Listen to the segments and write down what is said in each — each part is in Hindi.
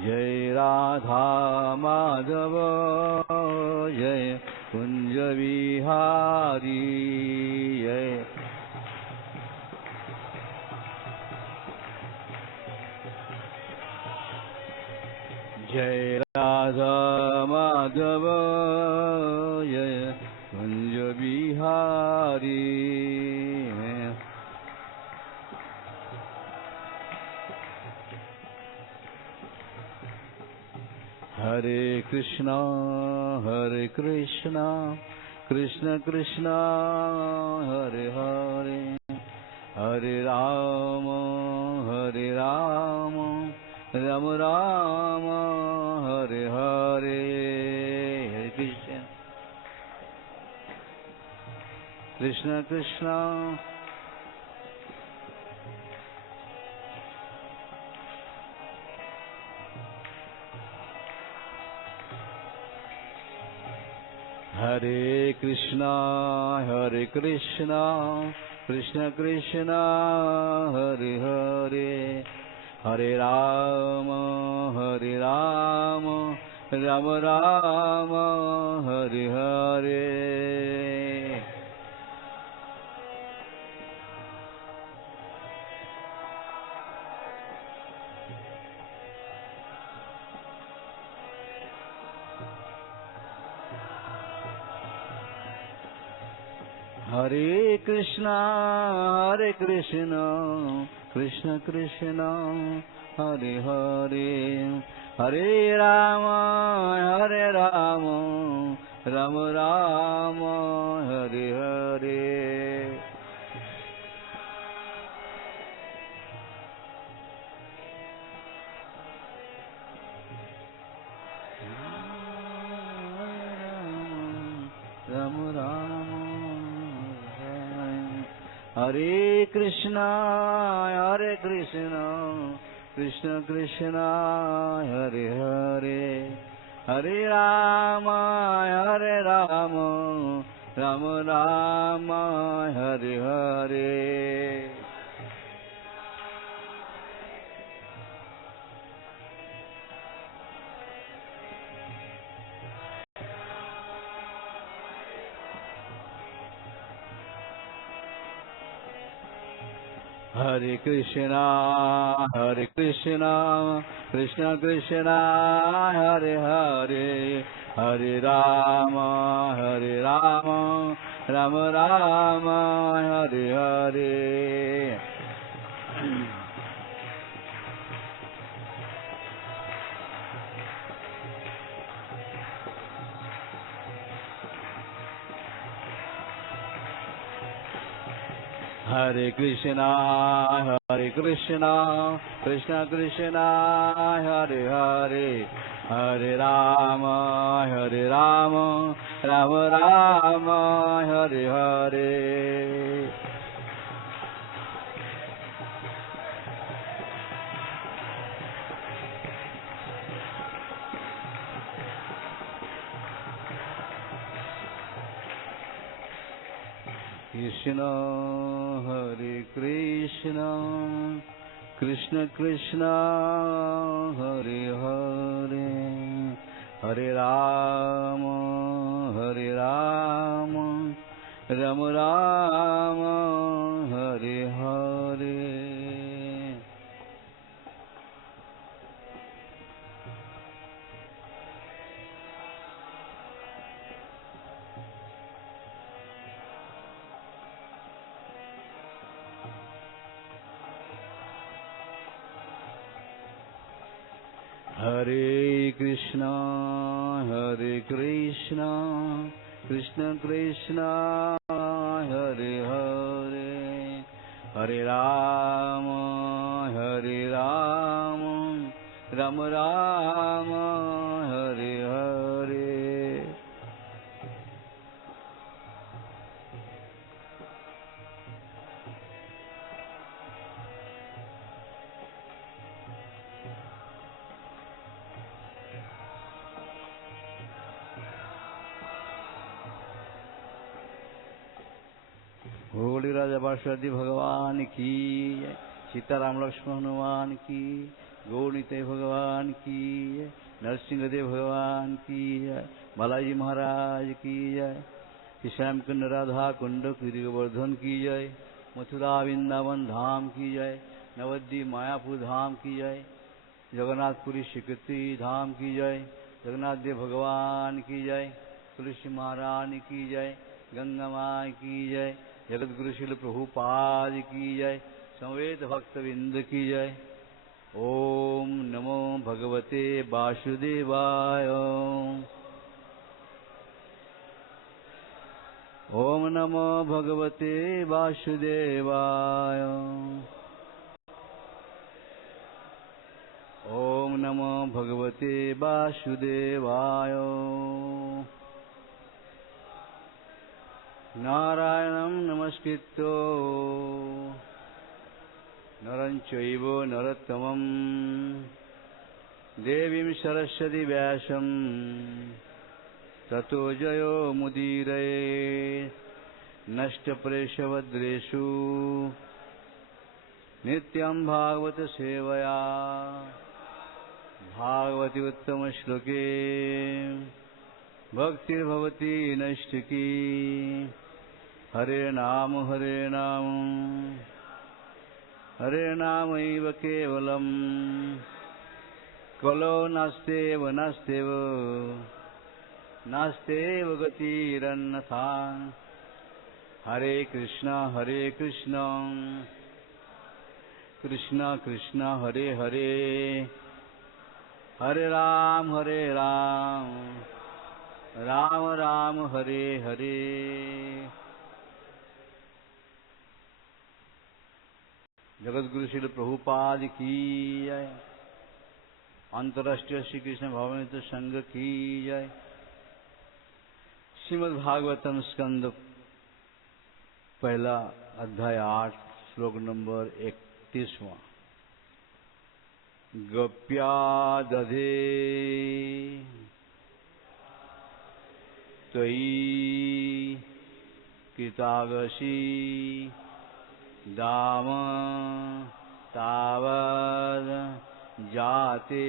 जय राधा माधव जय कुंज विहारी जय जय राधा माधव जय कुंज विहारी हरे कृष्णा कृष्ण कृष्णा हरे हरे हरे राम राम राम हरे हरे हरे कृष्ण कृष्ण कृष्ण हरे कृष्णा कृष्ण कृष्ण हरे हरे हरे राम राम राम हरे हरे हरे कृष्णा कृष्ण कृष्ण हरे हरे हरे राम राम राम हरे हरे राम राम हरे कृष्णा कृष्ण कृष्ण हरे हरे हरे राम राम राम हरे हरे हरे कृष्णा कृष्ण कृष्ण हरे हरे हरे राम राम राम हरे हरे हरे कृष्णा कृष्ण कृष्ण हरे हरे हरे राम राम राम हरे हरे कृष्ण हरे कृष्ण कृष्ण कृष्ण हरे हरे हरे राम राम राम हरे हरे हरे कृष्ण कृष्ण कृष्ण हरे हरे हरे राम राम राम हरे हरे होली राजा बासुदेव भगवान की सीताराम लक्ष्मण हनुमान की, गौरीते भगवान की जय, नरसिंहदेव भगवान की जय, बालाजी महाराज की जय, श्याम कुंड राधा कुंड गिरिवर्धन की जय, मथुरा वृंदावन धाम की जय, नवद्वीप मायापुर धाम की जय, जगन्नाथपुरी श्रीकृति धाम की जय, जगन्नाथ देव भगवान की जय, तुलसी महारानी की जय, गंगा माँ की जय, जगत गुरु शिल प्रभुपाद की जय, समवेत भक्तविंद की जय। ओम नमो भगवते वासुदेवाय। ओम नमो भगवते वासुदेवाय। ओम नमो भगवते वासुदेवाय। नारायणं नमस्कृत्य नरं चैव नरोत्तमं देवीं सरस्वती व्यासं ततो जयो मुदीरये। नष्टप्रेषवद्रेषु नित्यं भागवत सेवया भागवती उत्तम श्लोके भक्तिर्भवती नैष्ठिकी। हरे नाम हरे नामैव केवलम् कलो नास्तेव नास्तेव गतिरन्यथा। हरे कृष्णा कृष्णा कृष्णा हरे हरे, हरे राम राम राम हरे हरे। जगत गुरु श्री प्रभुपाद की जय। अंतरराष्ट्रीय श्री कृष्ण भावनामृत संघ की जय। श्रीमद् भागवतम स्कंद पहला अध्याय 8 श्लोक नंबर 31वां। गप्या दधे त्वयि कृतागसि दाम तावद् जाते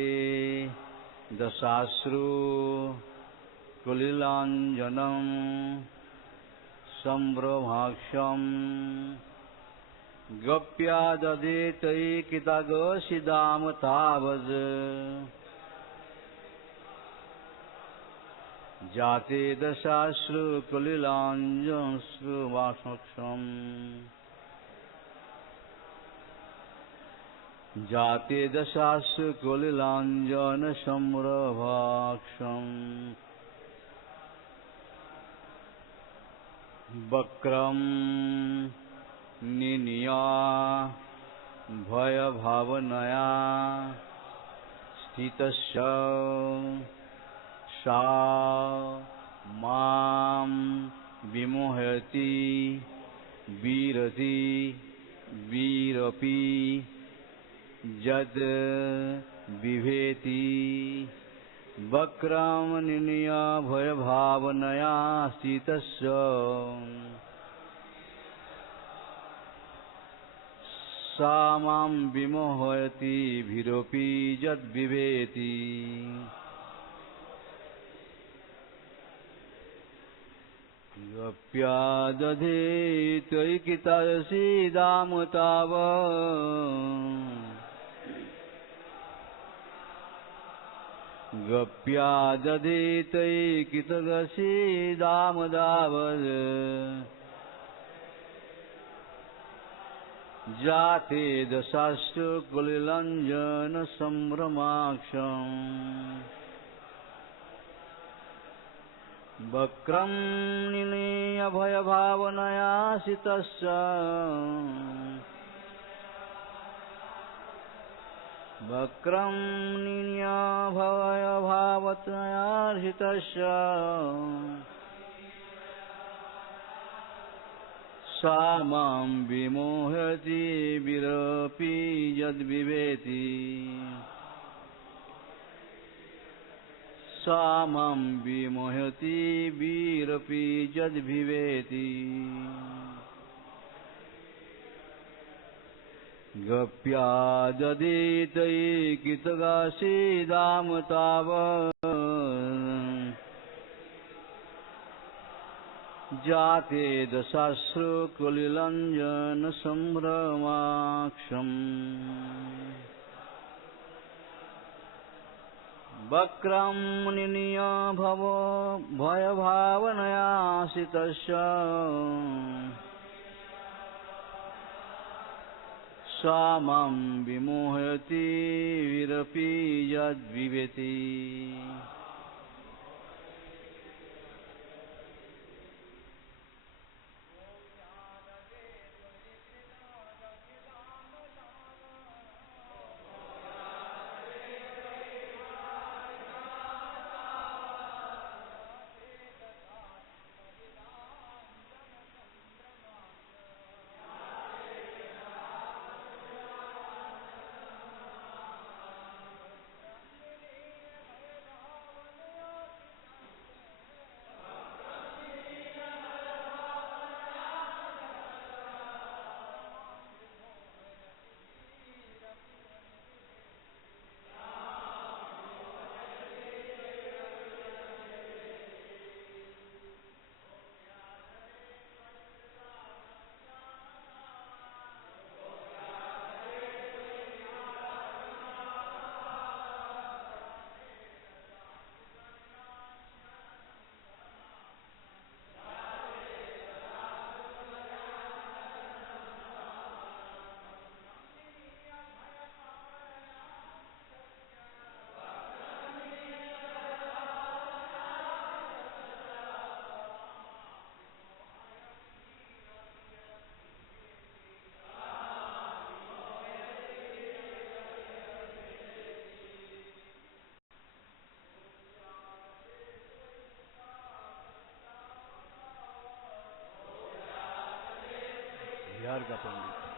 दशाश्रु कुलिलाञ्जनं सम्भ्रमाक्षं। गप्या दधे त्वयि कृतागसि दाम तावद् जाते दशाश्रु कुलिलाञ्जनश्रुवासक्षम्। जाते दशाश्रु कुलिलाञ्जन सम्भ्रमाक्षम्। वक्रं निनिया भयभावनया स्थितस्य सा मां विमोहयति वीरति वीरपि यद् बिभेति। वक्रं निनिया भयभावनया स्थितस्य सा मां विमोहयति वीरपि यद् बिभेति। गप्या दधे त्वयि कृतागसि दाम तावद्। गप्या दधे त्वयि कृतागसि दाम तावद्। जाते दशाश्रु कुलिलाञ्जन सम्भ्रमाक्षम्। वक्रं निनीय भयभावनया स्थितस्य वक्रं निनीय भयभावनया स्थितस्य सा मां विमोहयति वीरपि यद्बिभेति। सा मां विमोहयति वीरपि यद्बिभेति। गप्याददितैकितगासीदाम तावत् जाते दशाश्रु कुलिलञ्जन सम्भ्रमाक्षम् वक्रं मुनिनीय भव भयभावनयासितस्य सामं विमोहयति विरपि यद्विवेति बिहार का पंडित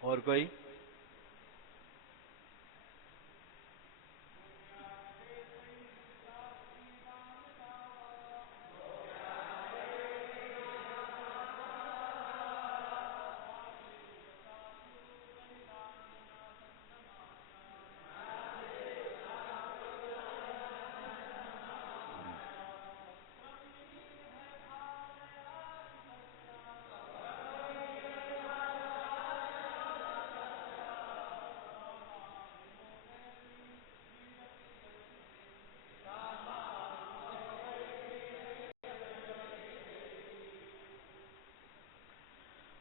और कोई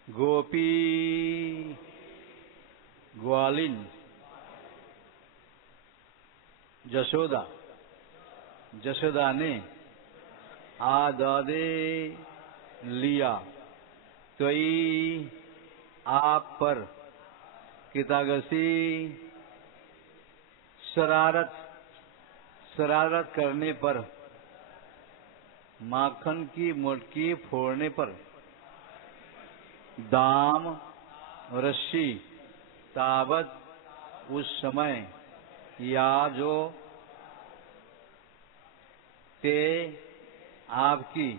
गोपी ग्वालिन जशोदा ने आदे लिया, त्वयि आप पर कृतागसी शरारत करने पर, माखन की मुटकी फोड़ने पर, दाम रस्सी तावत उस समय, या जो ते आपकी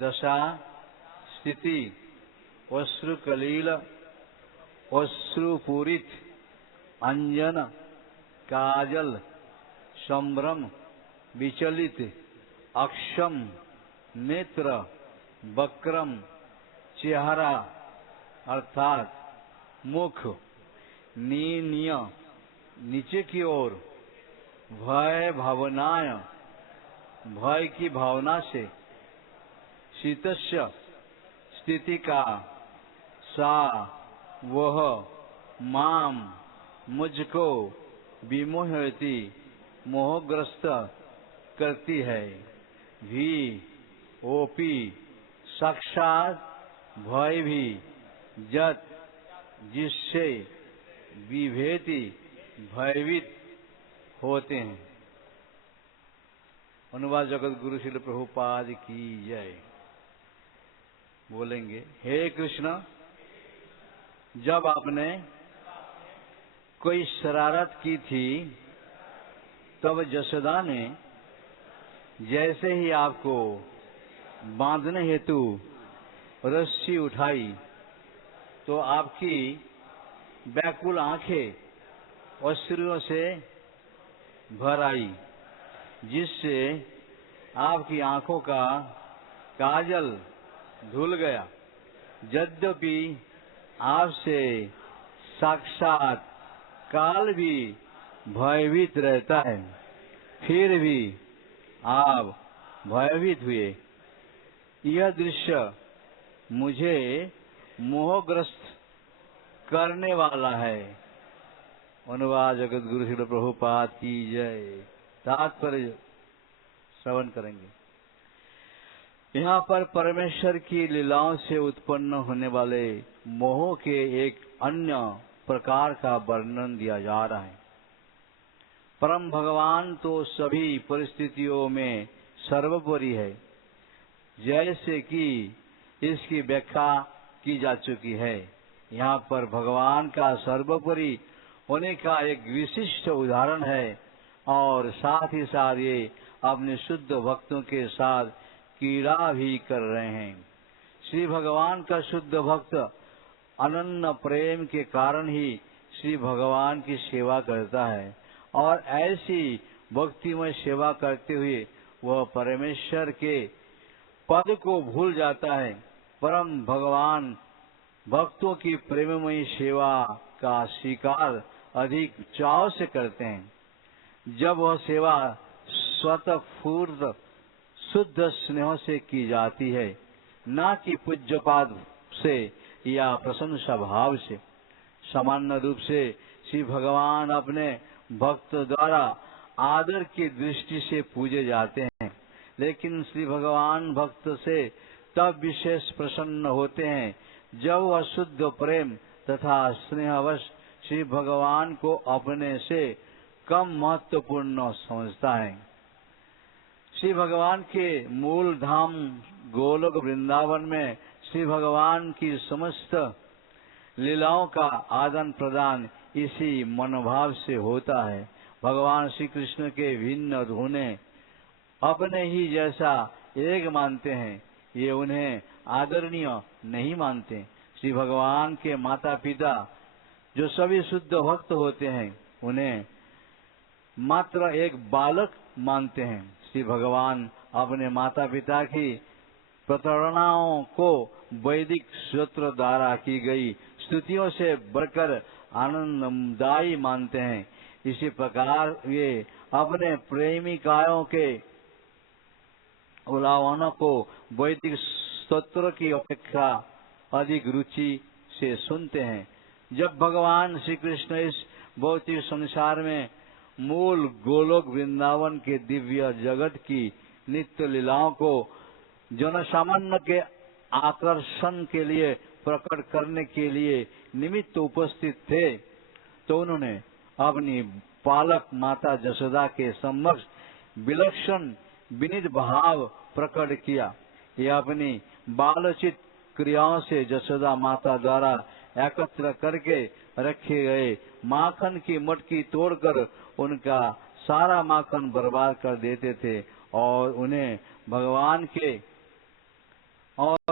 दशा स्थिति अश्रुकलील अश्रुपूरित अंजन काजल संभ्रम विचलित अक्षम नेत्र वक्रम चेहरा अर्थात मुख नीनिय नीचे की ओर, भय की भावना से, शीतस्य स्थिति का, सा वह, माम मुझको, विमोहयति मोहग्रस्त करती है, भी ओपी साक्षात भय भी, जत जिससे विभेति भयभीत होते हैं। अनुवाद जगत गुरु श्रील प्रभुपाद की जय। बोलेंगे, हे कृष्ण, जब आपने कोई शरारत की थी तब जशोदा ने जैसे ही आपको बांधने हेतु रस्सी उठाई तो आपकी व्याकुल आंखें अश्रुओं से भर आई, जिससे आपकी आंखों का काजल धुल गया। यद्यपि आपसे साक्षात काल भी भयभीत रहता है, फिर भी आप भयभीत हुए। यह दृश्य मुझे मोहग्रस्त करने वाला है। अनुवाद जगत गुरु श्री प्रभुपाद की जय। तात्पर्य श्रवण करेंगे। यहाँ पर परमेश्वर की लीलाओं से उत्पन्न होने वाले मोह के एक अन्य प्रकार का वर्णन दिया जा रहा है। परम भगवान तो सभी परिस्थितियों में सर्वोपरि है, जैसे कि इसकी व्याख्या की जा चुकी है। यहाँ पर भगवान का सर्वोपरि होने का एक विशिष्ट उदाहरण है, और साथ ही साथ ये अपने शुद्ध भक्तों के साथ क्रीड़ा भी कर रहे हैं। श्री भगवान का शुद्ध भक्त अनन्य प्रेम के कारण ही श्री भगवान की सेवा करता है, और ऐसी भक्तिमय सेवा करते हुए वह परमेश्वर के पद को भूल जाता है। परम भगवान भक्तों की प्रेममयी सेवा का स्वीकार अधिक चाव से करते हैं। जब वह सेवा स्वतःस्फूर्त शुद्ध स्नेह से की जाती है, न कि पूज्यपाद से या प्रशंसा भाव से। सामान्य रूप से श्री भगवान अपने भक्त द्वारा आदर की दृष्टि से पूजे जाते हैं, लेकिन श्री भगवान भक्त से तब विशेष प्रसन्न होते हैं जब वह शुद्ध प्रेम तथा स्नेहवश श्री भगवान को अपने से कम महत्वपूर्ण समझता है। श्री भगवान के मूल धाम गोलोक वृंदावन में श्री भगवान की समस्त लीलाओं का आदान प्रदान इसी मनोभाव से होता है। भगवान श्री कृष्ण के भिन्न धुने अपने ही जैसा एक मानते हैं, ये उन्हें आदरणीय नहीं मानते। श्री भगवान के माता पिता जो सभी शुद्ध भक्त होते हैं, उन्हें मात्र एक बालक मानते हैं। श्री भगवान अपने माता पिता की प्रताड़नाओं को वैदिक सूत्र द्वारा की गई स्तुतियों से बढ़कर आनंददायी मानते हैं। इसी प्रकार वे अपने प्रेमिकाओं के उलावनों को वैदिक स्तोत्र की अपेक्षा अधिक रुचि से सुनते हैं। जब भगवान श्री कृष्ण इस भौतिक संसार में मूल गोलोक वृंदावन के दिव्य जगत की नित्य लीलाओं को जनसामान्य के आकर्षण के लिए प्रकट करने के लिए निमित्त उपस्थित थे, तो उन्होंने अपनी पालक माता जसोदा के समक्ष विलक्षण विनीत भाव प्रकट किया। यह अपनी बालोचित क्रियाओं से जसोदा माता द्वारा एकत्र करके रखे गए माखन की मटकी तोड़कर उनका सारा माखन बर्बाद कर देते थे और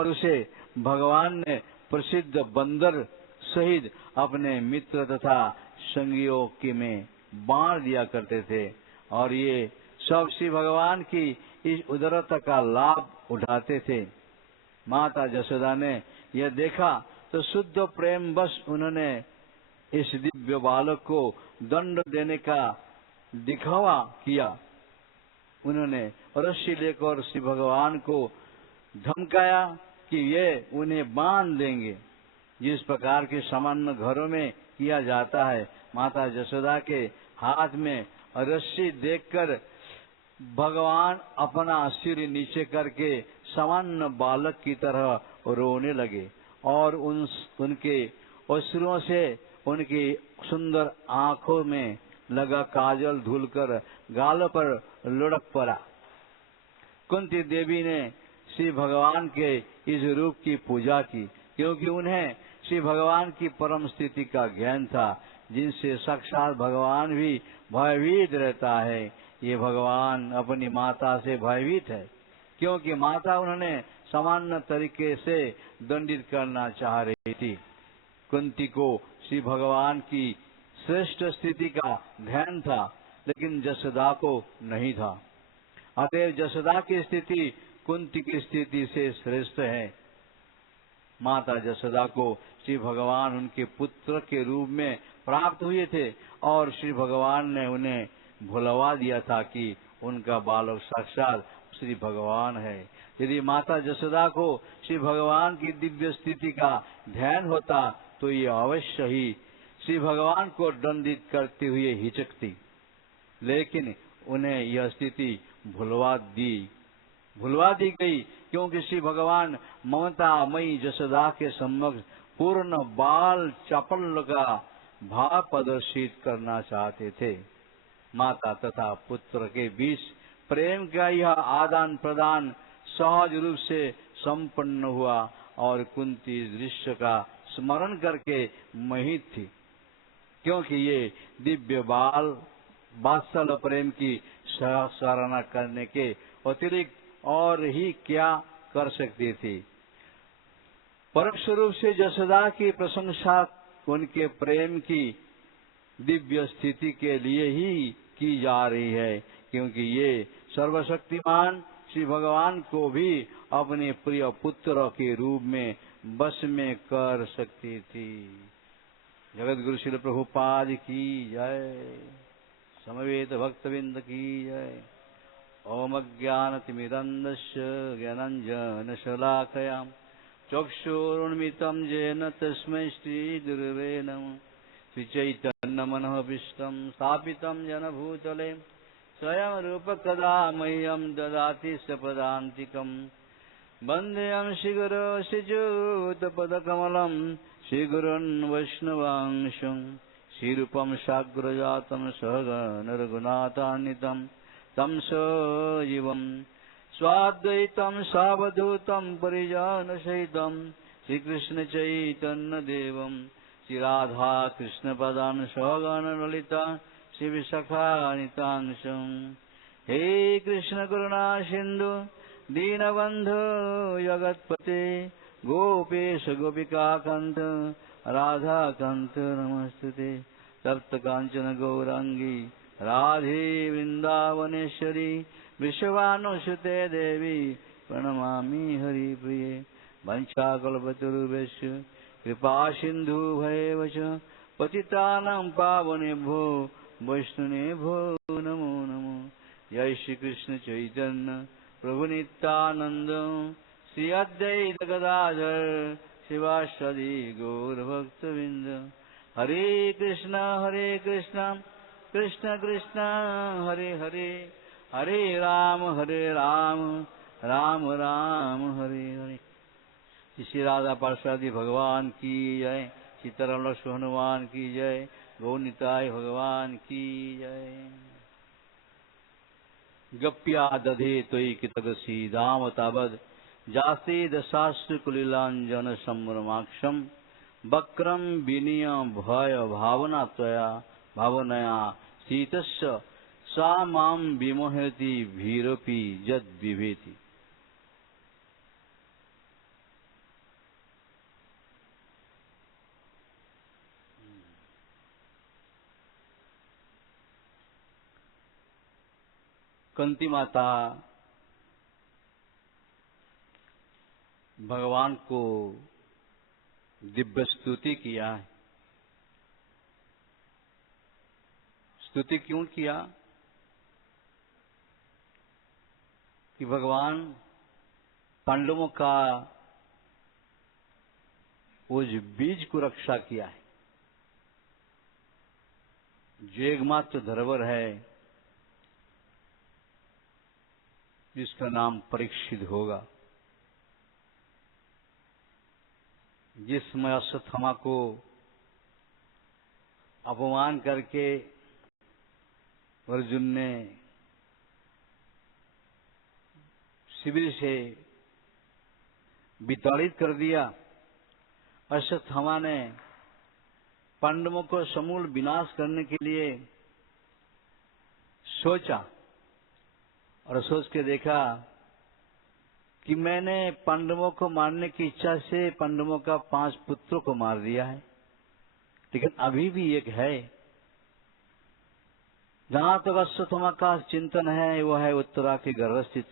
उसे भगवान ने प्रसिद्ध बंदर सहित अपने मित्र तथा संगियों के में बांट दिया करते थे और ये सब श्री भगवान की इस उदारता का लाभ उठाते थे। माता जसोदा ने यह देखा तो शुद्ध प्रेम बस उन्होंने इस दिव्य बालक को दंड देने का दिखावा किया। उन्होंने रस्सी लेकर श्री भगवान को धमकाया कि ये उन्हें बांध देंगे, जिस प्रकार के सामान्य घरों में किया जाता है। माता जसोदा के हाथ में रस्सी देखकर भगवान अपना सिर नीचे करके सामान्य बालक की तरह रोने लगे और उनके अश्रुओं से उनकी सुंदर आंखों में लगा काजल धुलकर गालों पर लुढ़क पड़ा। कुंती देवी ने श्री भगवान के इस रूप की पूजा की, क्योंकि उन्हें श्री भगवान की परम स्थिति का ज्ञान था, जिनसे साक्षात भगवान भी भयभीत रहता है। ये भगवान अपनी माता से भयभीत है, क्योंकि माता उन्होंने सामान्य तरीके से दंडित करना चाह रही थी। कुंती को श्री भगवान की श्रेष्ठ स्थिति का ध्यान था, लेकिन जसोदा को नहीं था। अतएव जसोदा की स्थिति कुंती की स्थिति से श्रेष्ठ है। माता जसोदा को श्री भगवान उनके पुत्र के रूप में प्राप्त हुए थे और श्री भगवान ने उन्हें भुलवा दिया था कि उनका बालक साक्षात श्री भगवान है। यदि माता जसोदा को श्री भगवान की दिव्य स्थिति का ध्यान होता तो ये अवश्य ही श्री भगवान को दंडित करते हुए हिचकती, लेकिन उन्हें यह स्थिति भुलवा दी गई, क्योंकि श्री भगवान ममतामयी जसोदा के सम्मुख पूर्ण बाल चापल्य का भाव प्रदर्शित करना चाहते थे। माता तथा पुत्र के बीच प्रेम का यह आदान प्रदान सहज रूप से संपन्न हुआ और कुंती इस दृश्य का स्मरण करके मोहित थी, क्योंकि ये दिव्य वात्सल्य प्रेम की सराहना करने के अतिरिक्त और ही क्या कर सकती थी। परोक्ष रूप से जसोदा की प्रशंसा उनके प्रेम की दिव्य स्थिति के लिए ही की जा रही है, क्योंकि ये सर्वशक्तिमान श्री भगवान को भी अपने प्रिय पुत्र के रूप में बस में कर सकती थी। जगत गुरु श्रील प्रभुपाद की जय, समवेत भक्तविंद की जय। ओम अज्ञानतिमिरन्धस्य ज्ञानाञ्जनशलाकया चक्षुरुन्मिलितं येन तस्मै श्रीगुरवे नमः। श्रीचैतन्यमनोभीष्टं स्थापितं येन भूतले स्वयं रूप कदा मह्यं ददाति स्वपदान्तिकम्। वन्देऽहं श्रीगुरो श्रीयुतपदकमलं श्रीगुरुन् वैष्णवांशं। श्रीरूपं साग्रजातं सहगण रघुनाथान्वितं तं सजीवं स्वाद्वैतं सावधूतं परिजनसहितं श्रीकृष्ण चैतन्यदेवं श्रीराधा कृष्णपदान् सहगण ललिता श्रीविशाखान्वितांशं। हे कृष्ण करुणा सिन्धु दीनबन्धु जगत्पते गोपेश गोपिकान्त राधाकान्त नमस्तुते। तप्तकाञ्चन गौराङ्गी राधे वृन्दावनेश्वरी वृषभानुसुते देवी प्रणमामि हरिप्रिये। वंशाकल्पतरुभ्यश्च कृपासिन्धुभ्येव च पतितानां पावनेभ्यो वैष्णवेभ्यो नमो नमो। जय श्री कृष्ण चैतन्य प्रभु नित्यानंद श्री अद्वैत गदाधर शिवासादि गौर भक्तवृंद। हरे कृष्णा कृष्ण कृष्ण हरे हरे, हरे राम राम राम हरे हरे। श्री राधा पार्षदी भगवान की जय, सीताराम लक्ष्मण हनुमान की जय, गौनिताय भगवान की जय। गप्या दधे त्वयि कृतगसी दाम तावद, जाते दशास्त्र कुलीलांजन संभ्रमाक्षम, वक्रम विनय भय भावना त्वया भावनया शीतस्य, सा माम विमोहति भीरपि यद विभेति। कुंती माता भगवान को दिव्य स्तुति किया है। स्तुति क्यों किया? कि भगवान पांडवों का वो जो बीज को रक्षा किया है, जो एकमात्र धरोहर है जिसका नाम परीक्षित होगा। जिसमें अश्वत्थामा को अपमान करके अर्जुन ने शिविर से विताड़ित कर दिया, अश्वत्थामा ने पांडवों को समूल विनाश करने के लिए सोचा और सोच के देखा कि मैंने पांडवों को मारने की इच्छा से पांडवों का 5 पुत्रों को मार दिया है, लेकिन अभी भी एक है। जहां तक अश्वत्थामा का चिंतन है वो है उत्तरा के गर्भस्थित।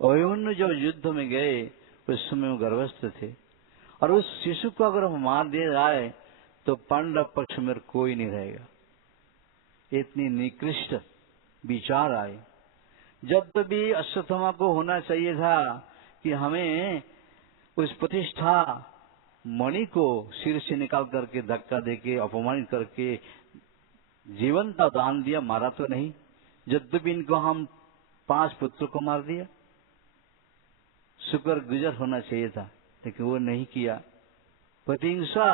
अभिमन्यु जब युद्ध में गए उस समय वो गर्भस्थ थे, और उस शिशु को अगर हम मार दिया जाए तो पांडव पक्ष में कोई नहीं रहेगा। इतनी निकृष्ट विचार आए। जब भी अश्वत्थामा को होना चाहिए था कि हमें उस प्रतिष्ठा मणि को सिर से निकाल करके धक्का देके अपमानित करके जीवन का दान दिया, मारा तो नहीं। जब भी इनको हम 5 पुत्रों को मार दिया, शुक्र गुजर होना चाहिए था, लेकिन वो नहीं किया। प्रतिहिंसा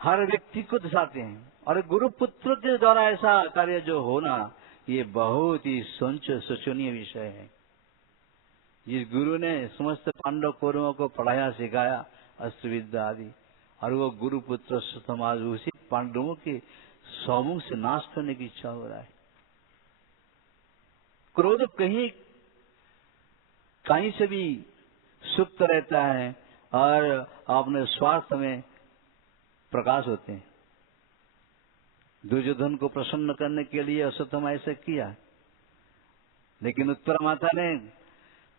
हर व्यक्ति को दर्शाते हैं, और गुरु पुत्र के द्वारा ऐसा कार्य जो होना, ये बहुत ही शोचनीय विषय है। जिस गुरु ने समस्त पांडव कौरवों को पढ़ाया सिखाया अस्त्र विद्या आदि, और वो गुरु पुत्र समाज उसी पांडवों के समूह से नाश करने की इच्छा हो रहा है। क्रोध कहीं से भी सुप्त रहता है और अपने स्वार्थ में प्रकाश होते हैं। दुर्योधन को प्रसन्न करने के लिए अश्वत्थामा ऐसा किया, लेकिन उत्तरा माता ने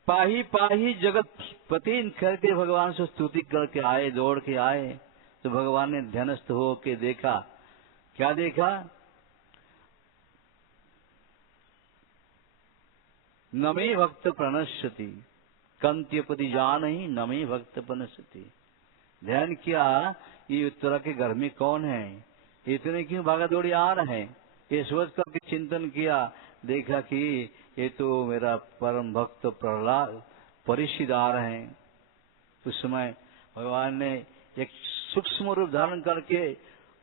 पाही पाही जगत पति करके भगवान से स्तुति करके आए, दौड़ के आए, तो भगवान ने ध्यानस्थ हो के देखा। क्या देखा? नमे भक्त प्रणश्यति कंत्यपति जान ही नमे भक्त प्रणश्यति। ध्यान किया, ये उत्तरा के घर में कौन है, इतने क्यों भागा दौड़ी आ रहे हैं। ये सोच करके चिंतन किया, देखा कि ये तो मेरा परम भक्त प्रहलाद परीक्षित आ रहे हैं। उस समय भगवान ने एक सूक्ष्म रूप धारण करके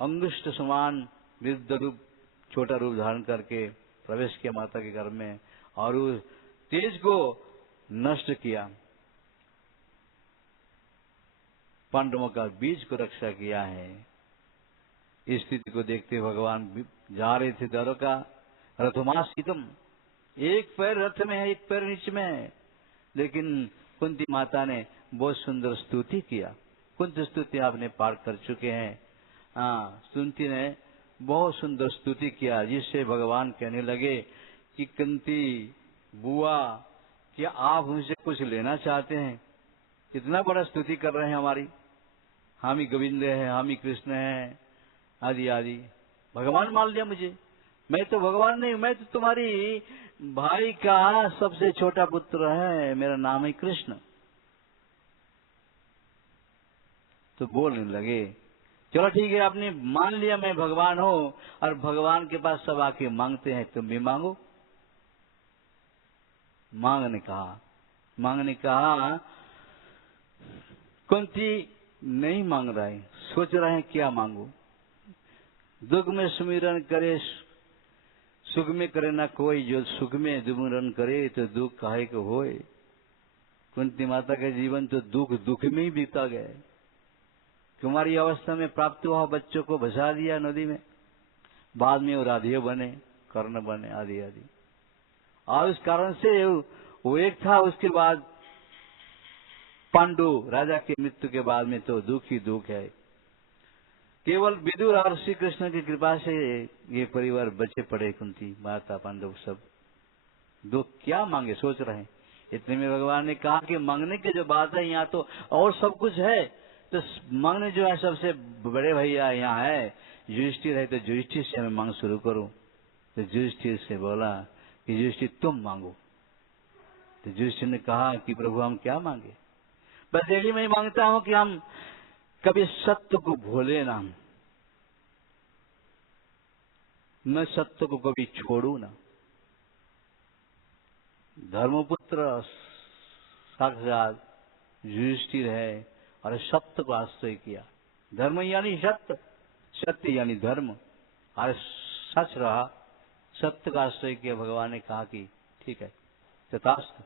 अंगुष्ठ समान वृद्ध रूप, छोटा रूप धारण करके प्रवेश किया माता के घर में, और उस तेज को नष्ट किया। पांडवों का बीज को रक्षा किया है। इस स्थिति को देखते भगवान जा रहे थे द्वारका। रथमासीतम, एक पैर रथ में है, एक पैर नीचे में है, लेकिन कुंती माता ने बहुत सुंदर स्तुति किया। कुंती स्तुति आपने पाठ कर चुके हैं। कुंती ने बहुत सुंदर स्तुति किया, जिससे भगवान कहने लगे कि कुंती बुआ, क्या आप मुझसे कुछ लेना चाहते हैं? इतना बड़ा स्तुति कर रहे हैं हमारी, हम ही गोविंद है, हम ही कृष्ण है, आदि आदि। भगवान मान लिया मुझे, मैं तो भगवान नहीं, मैं तो तुम्हारी भाई का सबसे छोटा पुत्र है, मेरा नाम है कृष्ण। तो बोलने लगे चलो ठीक है, आपने मान लिया मैं भगवान हूं, और भगवान के पास सब आके मांगते हैं, तुम भी मांगो। मांगने कहा कुंती नहीं मांग रहा है, सोच रहे हैं क्या मांगू। दुख में सुमिरन करे, सुख में करे ना कोई, जो सुख में सुमिरन करे तो दुख काहे को होए। कुंती माता का जीवन तो दुख में ही बीता गया। कुमारी अवस्था में प्राप्त हुआ बच्चों को भसा दिया नदी में, बाद में वो राधिया बने, कर्ण बने, आदि आदि। और उस कारण से वो एक था, उसके बाद पांडु राजा की मृत्यु के बाद में तो दुख ही दुख है। केवल विदुर और श्री कृष्ण की कृपा से ये परिवार बचे पड़े। कुंती माता पांडव सब दुख क्या मांगे, सोच रहे हैं। इतने में भगवान ने कहा कि मांगने की जो बात है यहाँ तो और सब कुछ है, तो मांगने जो है सबसे बड़े भैया यहाँ है युधिष्ठिर है, तो युधिष्ठिर से मैं मांग शुरू करूं। तो युधिष्ठिर से बोला कि युधिष्ठिर तुम मांगो। तो युधिष्ठिर ने कहा कि प्रभु हम क्या मांगे, बस यही मैं मांगता हूं कि हम कभी सत्य को भूले ना, मैं सत्य को कभी छोड़ू ना। धर्मपुत्र साक्षात युधिष्ठिर है और सत्य को आश्रय किया। धर्म यानी सत्य, सत्य यानी धर्म, और सच रहा, सत्य का आश्रय किया। भगवान ने कहा कि ठीक है तथास्तु।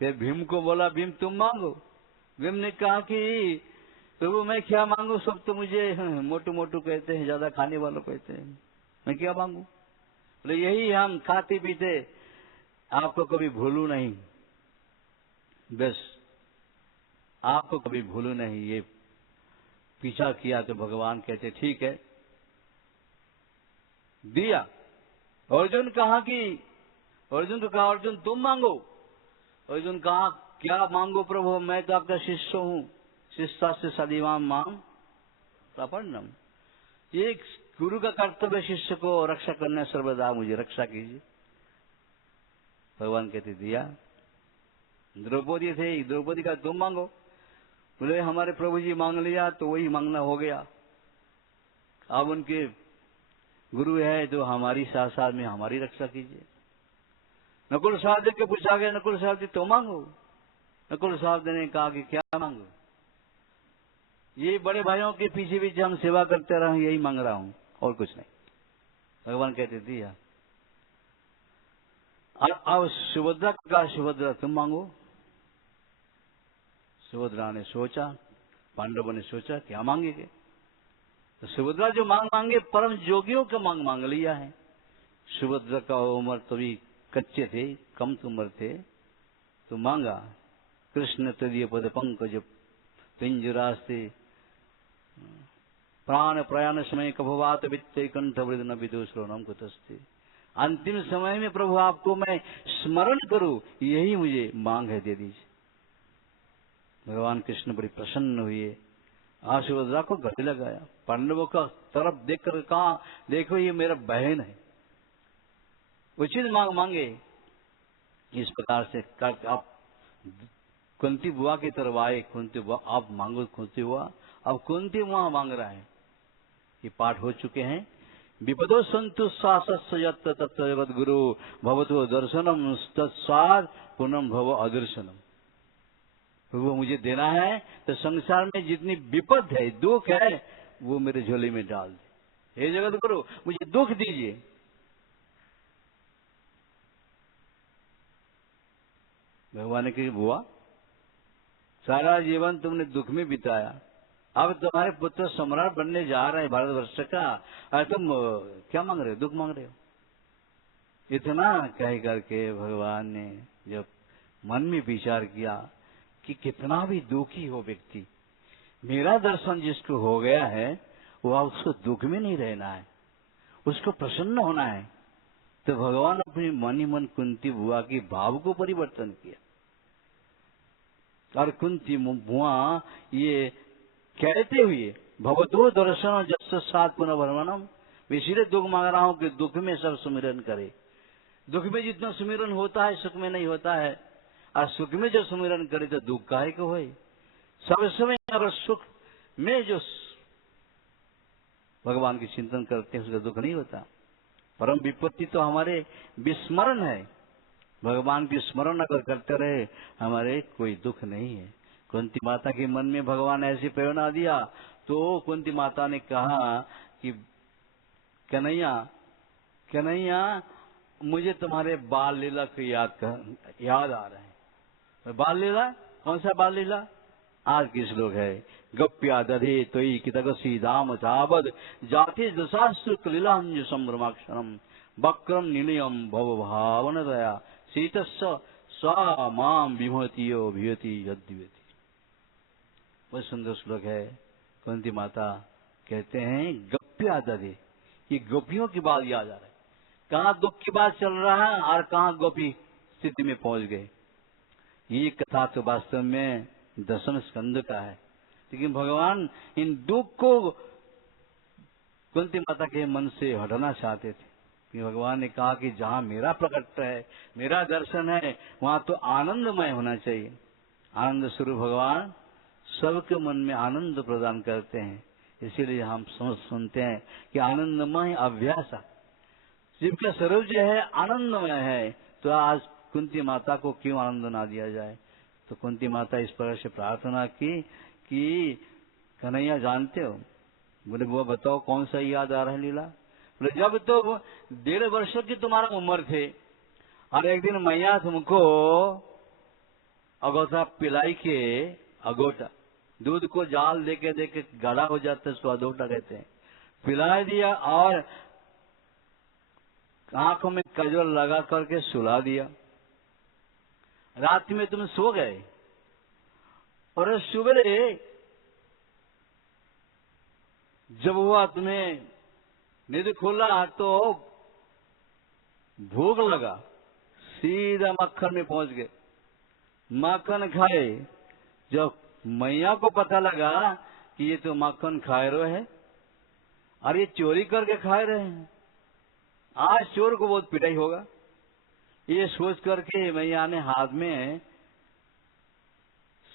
फिर भीम को बोला भीम तुम मांगो। भीम ने कहा कि प्रभु मैं क्या मांगू, सब तो मुझे मोटू मोटू कहते हैं, ज्यादा खाने वालों कहते हैं, मैं क्या मांगू। बोले यही हम खाते पीते आपको कभी भूलू नहीं, बस आपको कभी भूलू नहीं। ये पीछा किया तो भगवान कहते ठीक है, दिया। अर्जुन कहा कि अर्जुन को कहा अर्जुन तुम मांगो। अर्जुन कहा क्या मांगो प्रभु, मैं तो आपका शिष्य हूं, शिष्या से सदीवाम मांग प्रपन्नम। एक गुरु का कर्तव्य शिष्य को रक्षा करना, सर्वदा मुझे रक्षा कीजिए। भगवान कहते दिया। द्रौपदी थे, द्रौपदी का तुम मांगो। बोले हमारे प्रभु जी मांग लिया तो वही मांगना हो गया। अब उनके गुरु है तो हमारी साथ साथ में हमारी रक्षा कीजिए। नकुल साहब के पूछा गया, नकुल साहब जी तो मांगो। नकुल साहब ने कहा कि क्या मांगो, ये बड़े भाइयों के पीछे पीछे हम सेवा करते रहे, यही मांग रहा हूं और कुछ नहीं। भगवान कहते दिया। अब सुभद्रा का, सुभद्रा तुम मांगो। सुभद्रा ने सोचा, पांडवों ने सोचा क्या मांगेंगे। तो सुभद्रा जो मांगे परम योगियों का मांग लिया है। सुभद्रा का उम्र तो भी कच्चे थे, कम उम्र थे, तो मांगा कृष्ण तदीय पद पंकज पिंजरास्ते प्राण प्रयाण समय कभवात वित्ते कंठ वृद न विदुश्रोणम कुतस्ते। अंतिम समय में प्रभु आपको मैं स्मरण करूं, यही मुझे मांग है, दे दीजिए। भगवान कृष्ण बड़ी प्रसन्न हुए, सुभद्रा को गले लगाया, पांडवों का तरफ देखकर कहा देखो ये मेरा बहन है, उचित मांग मांगे। इस प्रकार से आप कुंती बुआ की तरफ आए, कुंती बुआ आप मांगो, कुंती बुआ अब कुंती बुआ मांग रहा है। ये पाठ हो चुके हैं। विपदो संतु सासत तत्व गुरु भवतो दर्शनम तत्साद पुनम भव अदर्शनम। वो मुझे देना है तो संसार में जितनी विपद है, दुख है, वो मेरे झोले में डाल दे। हे जगत गुरु मुझे दुख दीजिए। भगवान ने कहा बुआ सारा जीवन तुमने दुख में बिताया, अब तुम्हारे पुत्र सम्राट बनने जा रहे हैं भारतवर्ष का, और तुम क्या मांग रहे हो, दुख मांग रहे हो। इतना कह करके भगवान ने जब मन में विचार किया कि कितना भी दुखी हो व्यक्ति, मेरा दर्शन जिसको हो गया है वो उसको दुख में नहीं रहना है, उसको प्रसन्न होना है। तो भगवान अपने मन ही मन कुंती बुआ की भाव को परिवर्तन किया, और कुंती बुआ ये कहते हुए भगवतो दर्शन जस सात पुनः भरवनम, इसीलिए दुख मांग रहा हूं कि दुख में सब सुमिरन करे। दुख में जितना सुमिरन होता है सुख में नहीं होता है, और सुख में जो सुमिरन करे तो दुख काहे को होए। सब समय अगर सुख में जो भगवान की चिंतन करते हैं उसका दुख नहीं होता। परम विपत्ति तो हमारे विस्मरण है। भगवान की स्मरण अगर करते रहे हमारे कोई दुख नहीं है। कुंती माता के मन में भगवान ऐसी प्रेरणा दिया तो कुंती माता ने कहा कि कन्हैया कन्हैया मुझे तुम्हारे बाल लीला को याद आ रहे हैं। बाल लीला कौन सा बाल लीला? आज की श्लोक है, गप्या दधे त्वयि कितगसी दाम तावद जाति दशास्त्र कलिलांज संभ्रमाक्षरम वक्रम निलयम भव भावन दया शीतस्व स्वा माम विमोतियो भियति यद्विति। बहुत सुंदर श्लोक है। कुंती माता कहते हैं गप्या दधे, ये गोपियों की बात याद आ रहा है। कहाँ दुख की बात चल रहा है और कहाँ गोपी स्थिति में पहुंच गए। ये कथा तो वास्तव में 10वें स्कंद का है, लेकिन भगवान इन दुख को कुंती माता के मन से हटाना चाहते थे। कि भगवान ने कहा कि जहाँ मेरा प्रकट है, मेरा दर्शन है, वहां तो आनंदमय होना चाहिए। आनंद स्वरूप भगवान सबके मन में आनंद प्रदान करते हैं। इसीलिए हम सुनते हैं कि आनंदमय अभ्यास, शिव का स्वरूप जो है आनंदमय है, तो आज कुंती माता को क्यों आनंद ना दिया जाए। तो कुंती माता इस प्रकार से प्रार्थना की कि कन्हैया जानते हो? बोले वो बताओ कौन सा याद आ रहा है लीला? बोले जब तो 1.5 वर्ष की तुम्हारा उम्र थे और एक दिन मैया तुमको अगोटा पिलाई के, अगोटा दूध को जाल देके देके गाढ़ा हो जाता है, उसको अगोटा कहते हैं, पिला दिया और आंखों में काजल लगा करके सुला दिया। रात में तुम सो गए और सुबह जब हुआ तुम्हें नींद खोला तो भूख लगा, सीधा मक्खन में पहुंच गए, मक्खन खाए। जब मैया को पता लगा कि ये तो मक्खन खाए रहे हैं और ये चोरी करके खाए रहे हैं, आज चोर को बहुत पिटाई होगा, ये सोच करके मैया ने हाथ में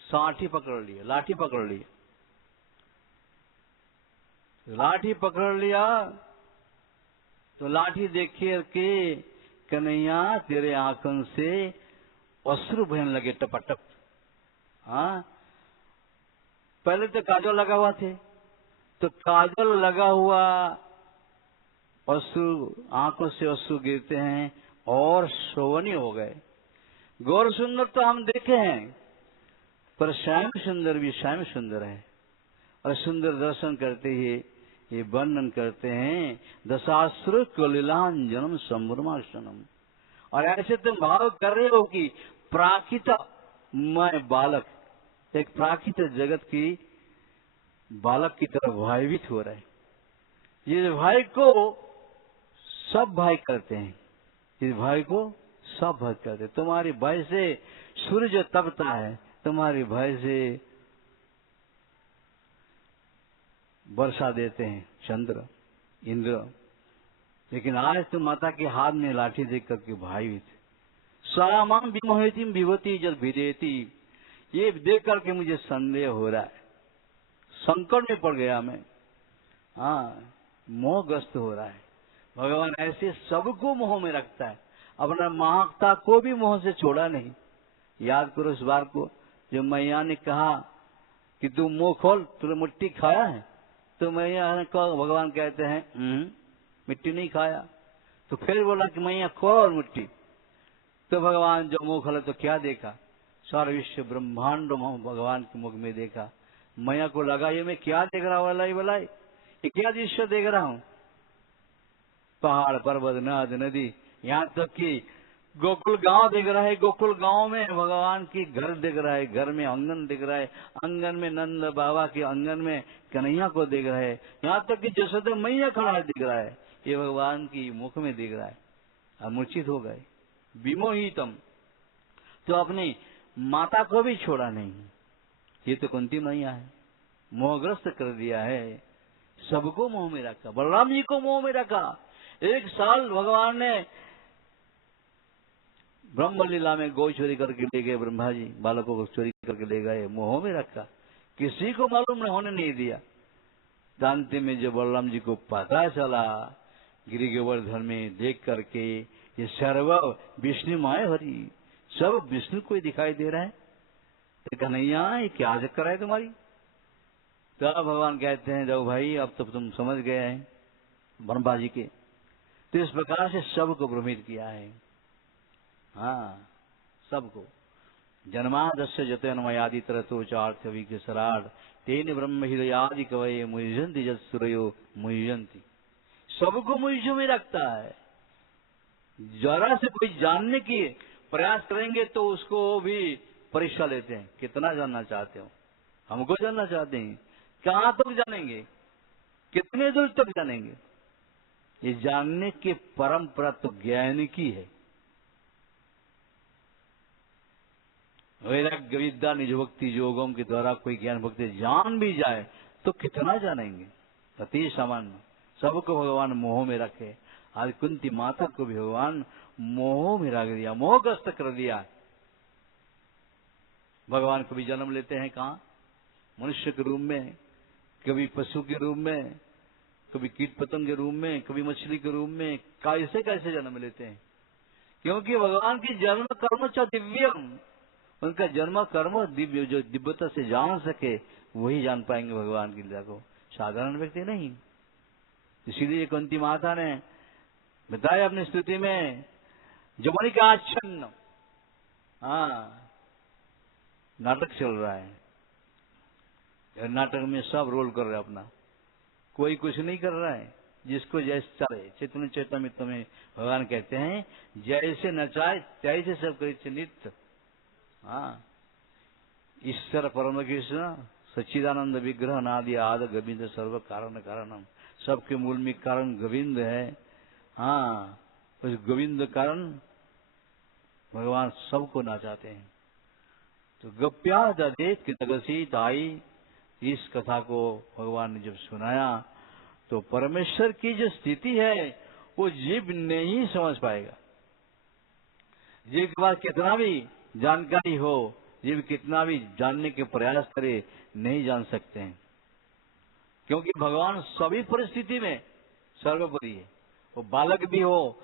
साठी पकड़ लिया, लाठी पकड़ लिया। लाठी पकड़ लिया तो लाठी देखे के कन्हैया तेरे आंखों से अश्रु बहने लगे टपटप। हाँ, पहले तो काजल लगा हुआ थे, तो काजल लगा हुआ अश्रु, आंखों से अश्रु गिरते हैं और शोभनीय हो गए। गौर सुंदर तो हम देखे हैं, पर श्याम सुंदर भी श्याम सुंदर है। और सुंदर दर्शन करते ही ये वर्णन करते हैं, दशाश्रु कलिलांजनम संभ्रमाशनम। और ऐसे तुम भाव कर रहे हो कि प्राकृत मैं बालक, एक प्राकृत जगत की बालक की तरह भयभीत हो रहे। ये भाई को सब भाई करते हैं, इस भाई को सब भाई करते। तुम्हारी भय से सूर्य तपता है, तुम्हारी भय से वर्षा देते हैं चंद्र इंद्र। लेकिन आज तो माता के हाथ में लाठी देख करके भाई थे। सामाम विमोहिती विभूति जल विदेती, ये देख करके मुझे संदेह हो रहा है, संकट में पड़ गया मैं। हाँ, मोहग्रस्त हो रहा है। भगवान ऐसे सबको मोह में रखता है, अपना महत्ता को भी मोह से छोड़ा नहीं। याद करो इस बार को, जो मैया ने कहा कि तू मुंह खोल, तूने मिट्टी खाया है? तो मैया ने कहा, भगवान कहते हैं मिट्टी नहीं खाया। तो फिर बोला कि मैया खोल मिट्टी। तो भगवान जो मुंह खोला तो क्या देखा? सारा विश्व ब्रह्मांड भगवान के मुख में देखा। मैया को लगा ये मैं क्या देख रहा हूँ, बलाई ये क्या दृश्य देख रहा हूँ? पहाड़ पर्वत नद नदी, यहाँ तक कि गोकुल गांव दिख रहा है। गोकुल गांव में भगवान की घर दिख रहा है, घर में आंगन दिख रहा है, आंगन में नंद बाबा के आंगन में कन्हैया को दिख रहा है, यहाँ तक कि जसोदा मैया खड़ा दिख रहा है। ये भगवान की मुख में दिख रहा है। अब मूर्छित हो गए, विमोहितम, तो अपनी माता को भी छोड़ा नहीं। ये तो कुंती मैया है, मोहग्रस्त कर दिया है, सबको मोह में रखा। बलराम जी को मोह में रखा। 1 साल भगवान ने ब्रह्म लीला में गौ चोरी करके ले गए, ब्रह्मा जी बालकों को चोरी करके ले गए, मोह में रखा, किसी को मालूम न होने नहीं दिया। जानते में जब बलराम जी को पता चला गिरि गोवर्धन में देख करके ये सर्व विष्णुमय हरि, सब विष्णु को ही दिखाई दे रहा है, तो कन्हैया ये क्या चक्कर है तुम्हारी। तो भगवान कहते हैं जाओ भाई अब तो तुम समझ गए हैं ब्रह्मा जी के, तो इस प्रकार से सबको भ्रमित किया है। हाँ सबको जन्मादस्य जतन्मयादि तरतो चार्थ विकसराड तेन ब्रह्म हृदयादि कवये मुह्यन्ति जत सूर्यो मुह्यन्ति, सबको मुझ में रखता है। जरा से कोई जानने की प्रयास करेंगे तो उसको भी परीक्षा लेते हैं, कितना जानना चाहते हो, हमको जानना चाहते हैं, कहाँ तक जानेंगे, कितने दूर तक जानेंगे। ये जानने की परंपरा तो ज्ञान की है। वैराग्य विद्या निज भक्ति योगों के द्वारा कोई ज्ञान भक्ति जान भी जाए तो कितना जानेंगे, अति सामान्य। सबको भगवान मोह में रखे। आज कुंती माता को भी भगवान मोह में रख दिया, मोहग्रस्त कर दिया। भगवान कभी जन्म लेते हैं कहाँ, मनुष्य के रूप में, कभी पशु के रूप में, कभी कीट पतंग के रूप में, कभी मछली के रूप में, कैसे कैसे जन्म लेते हैं। क्योंकि भगवान की जन्म कर्म च दिव्यम, उनका जन्म कर्म दिव्य, जो दिव्यता से जान सके वही जान पाएंगे भगवान की लीला को, साधारण व्यक्ति नहीं। इसीलिए कुंती माता ने बताया अपनी स्तुति में जमुनी का आच्छन्न, हाँ नाटक चल रहा है, नाटक में सब रोल कर रहे हैं अपना, कोई कुछ नहीं कर रहा है, जिसको जैसे चले। चैतन्य चैतन्य में भगवान कहते हैं जैसे नचाए तैसे सब करे नित्य। हाँ ईश्वर परम कृष्ण सच्चिदानंद विग्रह नादि आद गोविंद सर्व कारण कारणम, सबके मूल में कारण गोविंद है। हाँ उस गोविंद कारण भगवान सबको नाचाते हैं। तो गप्या ददेत की तगसी ताई, इस कथा को भगवान ने जब सुनाया तो परमेश्वर की जो स्थिति है वो जीव नहीं समझ पाएगा। जीव के पास कितना भी जानकारी हो, जीव कितना भी जानने के प्रयास करे, नहीं जान सकते हैं, क्योंकि भगवान सभी परिस्थिति में सर्वोपरि है। वो बालक भी हो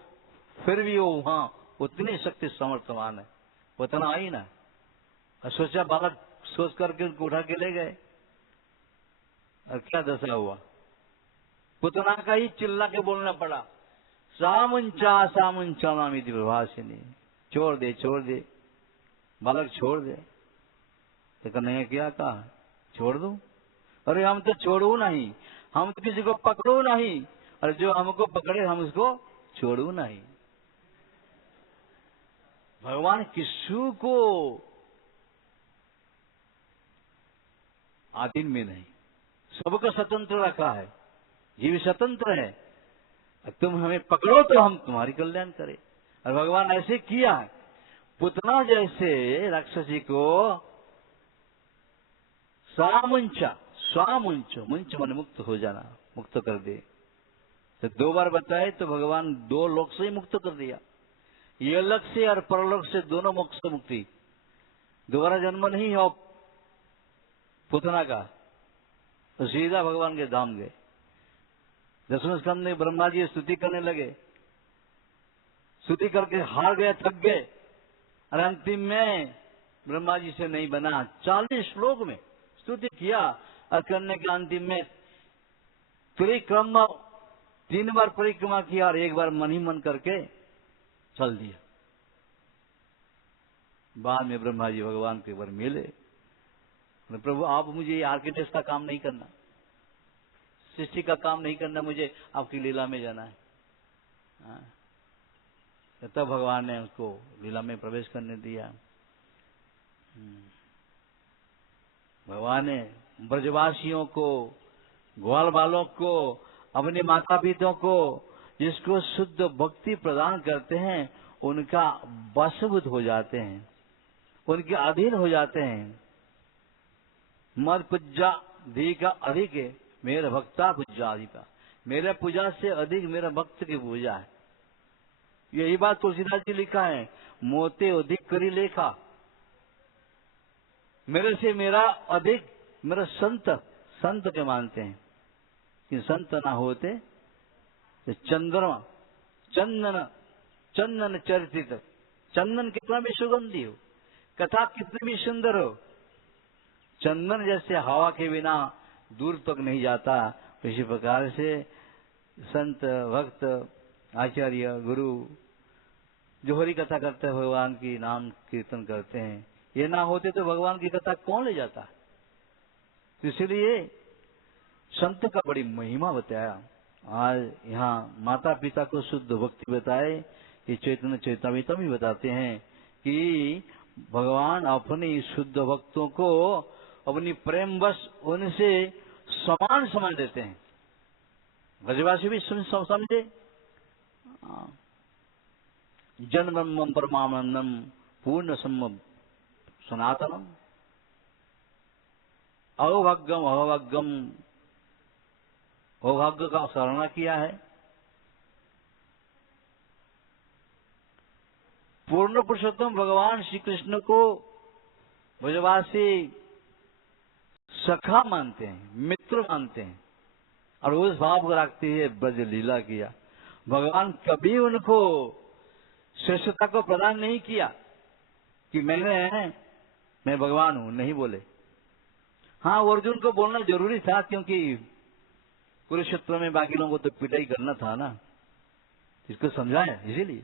फिर भी वो वहां उतनी शक्ति समर्थवान है, उतना आई ना। और सोचा बालक सोच करके उनको उठा के ले गए, और क्या दशा हुआ, पुतना का ही चिल्ला के बोलना पड़ा, सामुंचा सामुंचा नामी विभाषिनी, छोड़ दे छोड़ दे, बालक छोड़ दे। तो कन्हैया क्या कहा, छोड़ दूं? अरे हम तो छोड़ू नहीं, हम तो किसी को पकड़ू नहीं, और जो हमको पकड़े हम उसको छोड़ू नहीं। भगवान किसी को आधीन में नहीं, सबको स्वतंत्र रखा है। जीव स्वतंत्र है, तुम हमें पकड़ो तो हम तुम्हारी कल्याण करें। और भगवान ऐसे किया है, पुतना जैसे राक्षसी को स्वामुंचा, स्वामुंच, मुंच मन मुक्त हो जाना, मुक्त कर दे। तो 2 बार बताए तो भगवान 2 लोक से ही मुक्त कर दिया, ये लोक से और परलोक से, दोनों मोक्ष से मुक्ति। दोबारा जन्म नहीं हो पुतना का, तो सीधा भगवान के धाम गए। 10वें स्कंद में ब्रह्मा जी स्तुति करने लगे, स्तुति करके हार गए, थक गए, और अंतिम में ब्रह्मा जी से नहीं बना, 40 श्लोक में स्तुति किया, और करने के अंतिम में परिक्रमा 3 बार परिक्रमा किया और 1 बार मन ही मन करके चल दिया। बाद में ब्रह्मा जी भगवान के बार मिले, प्रभु आप मुझे आर्किटेक्ट का काम नहीं करना, सृष्टि का काम नहीं करना, मुझे आपकी लीला में जाना है। तब भगवान ने उसको लीला में प्रवेश करने दिया। भगवान ने ब्रजवासियों को, ग्वाल बालों को, अपने माता पिता को, जिसको शुद्ध भक्ति प्रदान करते हैं, उनका वशभूत हो जाते हैं, उनके अधीन हो जाते हैं। मद पूजा धी का अधिक है, मेरा भक्ता पूजा अधिका, मेरे पूजा से अधिक मेरा भक्त की पूजा है। यही बात तुलसीदास जी लिखा है, मोते अधिक करी लेखा, मेरे से मेरा अधिक मेरा संत, संत के मानते हैं। कि संत ना होते तो चंद्रमा चंदन चर्चित, चंदन कितना भी सुगंधी हो, कथा कितनी भी सुंदर हो, चंदन जैसे हवा के बिना दूर तक नहीं जाता। इसी प्रकार से संत भक्त आचार्य गुरु जो हरि कथा करते हैं, भगवान की नाम कीर्तन करते हैं, ये ना होते तो भगवान की कथा कौन ले जाता। इसलिए संत का बड़ी महिमा बताया। आज यहाँ माता पिता को शुद्ध भक्ति बताए, ये चैतन्य चैतन्यता भी बताते हैं कि भगवान अपने शुद्ध भक्तों को अपनी प्रेम बस उनसे समान समझ देते हैं। ब्रजवासी भी समझे, जन्मम परमानंदम पूर्ण सम्म सनातनम अहोभाग्यम अहोभाग्य का सराहना किया है। पूर्ण पुरुषोत्तम भगवान श्री कृष्ण को ब्रजवासी सखा मानते हैं, मित्र मानते हैं, और उस भाव को रखते हुए ब्रज लीला किया। भगवान कभी उनको श्रेष्ठता को प्रदान नहीं किया कि मैं भगवान हूं, नहीं बोले। हाँ, अर्जुन को बोलना जरूरी था, क्योंकि कुरुक्षेत्र में बाकी लोगों को तो पिटाई करना था ना, इसको समझाया इसीलिए।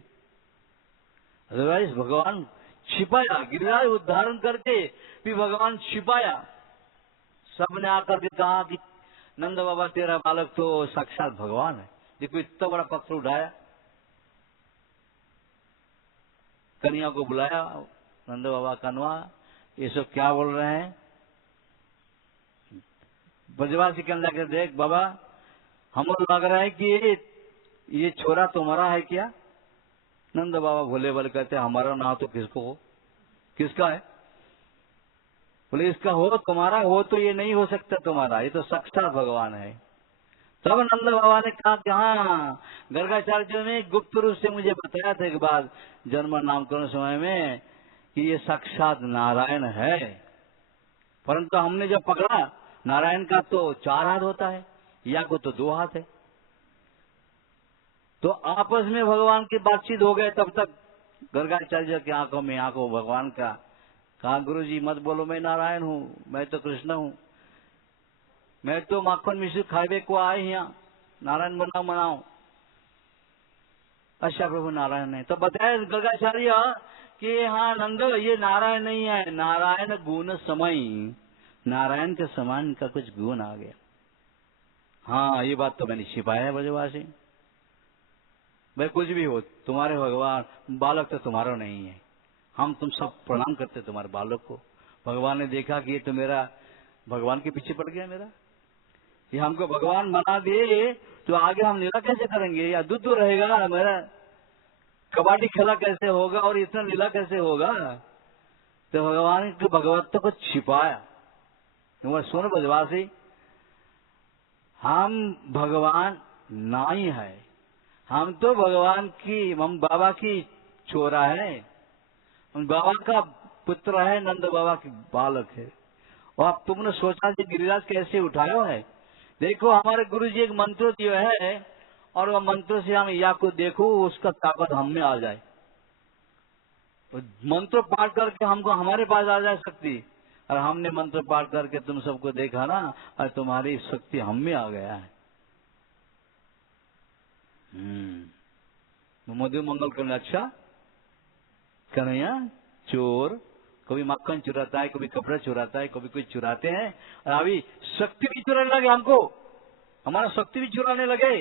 अदरवाइज भगवान छिपाया, गिरिराज उद्धारण करके भी भगवान छिपाया। सबने आकर के कहा कि नंद बाबा तेरा बालक तो साक्षात भगवान है। देखो इतना बड़ा पत्थर उठाया, कन्या को बुलाया, नंद बाबा कनवा, ये सब क्या बोल रहे हैं। ब्रजवासी कहने लगे, देख बाबा, हमको लग रहा है कि ये छोरा तुम्हारा है क्या। नंद बाबा भोले बल कहते, हमारा ना तो किसको हो, किसका है। बोले इसका हो, तुम्हारा हो तो ये नहीं हो सकता तुम्हारा, ये तो साक्षात भगवान है। तब नंद बाबा ने कहा कि हाँ, गर्गाचार्य ने गुप्त रूप से मुझे बताया था एक बार जन्म नामकरण समय में कि ये साक्षात नारायण है, परंतु हमने जब पकड़ा, नारायण का तो 4 हाथ होता है, या को तो 2 हाथ है। तो आपस में भगवान की बातचीत हो गए। तब तक गर्गाचार्य की आंखों में आंखों भगवान का। कहा, गुरु जी मत बोलो मैं नारायण हूं, मैं तो कृष्ण हूं, मैं तो माखन मिश्र खावे को आए यहाँ, नारायण बना मनाओ। अच्छा प्रभु नारायण है। तो बताया गर्गाचार्य कि हाँ नंद, ये नारायण नहीं है, नारायण गुण समय, नारायण के समान का कुछ गुण आ गया। हाँ, ये बात तो मैंने छिपाया है ब्रजवासी। भाई कुछ भी हो, तुम्हारे भगवान बालक तो तुम्हारा नहीं है, हम तुम सब प्रणाम करते तुम्हारे बालक को। भगवान ने देखा कि ये तो मेरा भगवान के पीछे पड़ गया, मेरा ये हमको भगवान बना दिए, तो आगे हम लीला कैसे करेंगे, या दूध रहेगा, मेरा कबड्डी खेला कैसे होगा, और इतना लीला कैसे होगा। तो भगवान के भगवत्व को छिपाया। तुम सुन ब्रजवासी, हम भगवान नहीं है, हम तो भगवान की, हम बाबा की छोरा है, हम बाबा का पुत्र है, नंद बाबा की बालक है। और अब तुमने सोचा कि गिरिराज कैसे उठाया है। देखो हमारे गुरु जी एक मंत्र दिया है, और वह मंत्र से हम या को देखो, उसका ताकत हम में आ जाए। तो मंत्र पाठ करके हमको हमारे पास आ जाए शक्ति, और हमने मंत्र पाठ करके तुम सबको देखा ना, और तुम्हारी शक्ति हम में आ गया है। मधु मंगल करना। अच्छा कन्हैया चोर कभी मक्खन चुराता है, कभी कपड़ा चुराता है, कभी कुछ चुराते हैं, और अभी शक्ति भी चुराने लगे, हमको हमारा शक्ति भी चुराने लगे।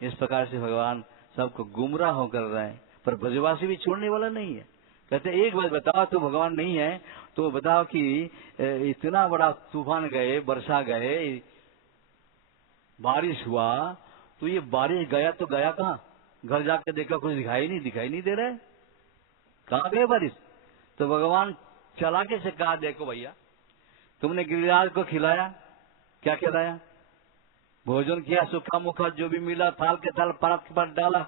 इस प्रकार से भगवान सबको गुमराह होकर रहे हैं, पर ब्रजवासी भी छोड़ने वाला नहीं है। कहते एक बात बताओ, तो भगवान नहीं है तो बताओ कि इतना बड़ा तूफान गए, वर्षा गए, बारिश हुआ, तो ये बारिश गया तो गया कहाँ। घर जाके देखा कुछ दिखाई नहीं दे रहा है, कहाँ गए बारिश। तो भगवान चालाकी से कहा, देखो भैया, तुमने गिरिराज को खिलाया, क्या खिलाया, भोजन किया, सूखा मुखा जो भी मिला, थाल के थाल परत पर डाला,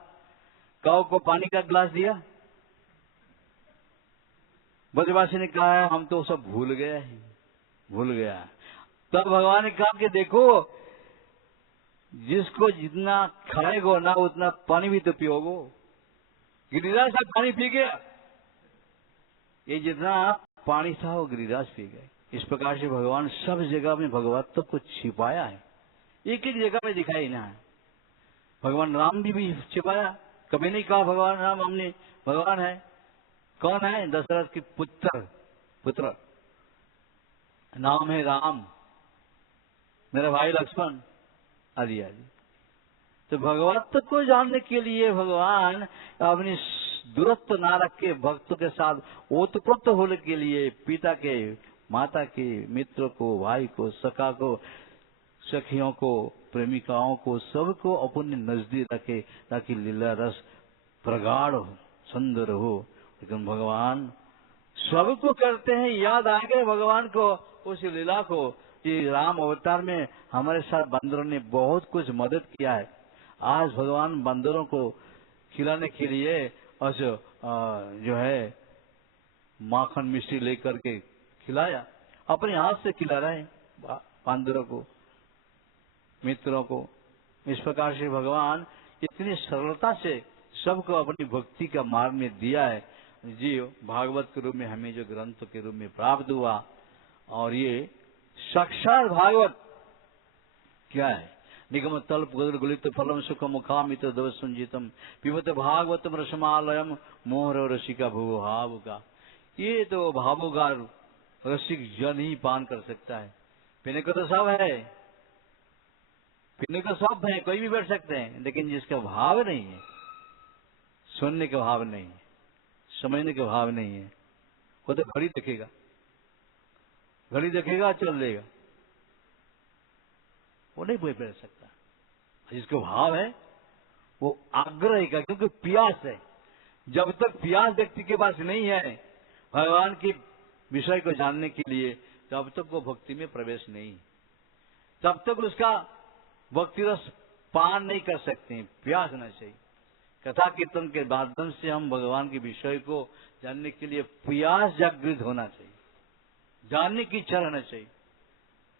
काऊ को पानी का गिलास दिया। ब्रजवासी ने कहा हम तो सब भूल गया। तब भगवान ने कहा कि देखो जिसको जितना खाएगो ना उतना पानी भी तो पियोगो। गिरिराज साहब पानी पी गया, ये जितना पानी था वो गिरिराज पी गए। इस प्रकार से भगवान सब जगह में भगवत्व को छिपाया है, एक एक जगह में दिखाई ना है। भगवान राम भी छिपाया, कभी नहीं कहा भगवान राम हमने भगवान है। कौन है? दशरथ के पुत्र, नाम है राम, मेरा भाई लक्ष्मण आदि आदि। तो भगवत्व को जानने के लिए भगवान अपनी दूरत्व ना रख के भक्तों के साथ ओतप्रोत होने के लिए पिता के, माता के, मित्रों को, भाई को, सखा को, सखियों को, प्रेमिकाओं को, सबको अपने नजदीक रखे ताकि लीला रस प्रगाढ़ हो, सुंदर हो। लेकिन भगवान सबको करते हैं, याद आ गए भगवान को उस लीला को कि राम अवतार में हमारे साथ बंदरों ने बहुत कुछ मदद किया है। आज भगवान बंदरों को खिलाने के लिए और जो है माखन मिश्री लेकर के खिलाया, अपने हाथ से खिला रहे हैं बंदरों को, मित्रों को। इस प्रकार से भगवान इतनी सरलता से सबको अपनी भक्ति का मार्ग में दिया है। जी भागवत के रूप में हमें जो ग्रंथ के रूप में प्राप्त हुआ, और ये साक्षात भागवत क्या है? निगम तल्प गुलित फलम सुख मुखामित दव संजितम पिबत भागवतम रसमालयम मोहर रसिका भूभाव का। ये तो भावुगार रसिक जन ही पान कर सकता है। पीने को तो सब है, पीने को सब है, कोई भी बैठ सकते हैं, लेकिन जिसका भाव नहीं है, सुनने का भाव नहीं है, समझने का भाव नहीं है, वो तो घड़ी देखेगा, घड़ी देखेगा चल लेगा, वो नहीं बैठ सकता। जिसको भाव है वो आग्रह का, क्योंकि प्यास है। जब तक प्यास व्यक्ति के पास नहीं है भगवान के विषय को जानने के लिए, तब तक वो भक्ति में प्रवेश नहीं, तब तक उसका भक्ति रस पान नहीं कर सकते। प्यास होना चाहिए। कथा कीर्तन के माध्यम से हम भगवान के विषय को जानने के लिए प्यास जागृत होना चाहिए, जानने की इच्छा रहना चाहिए।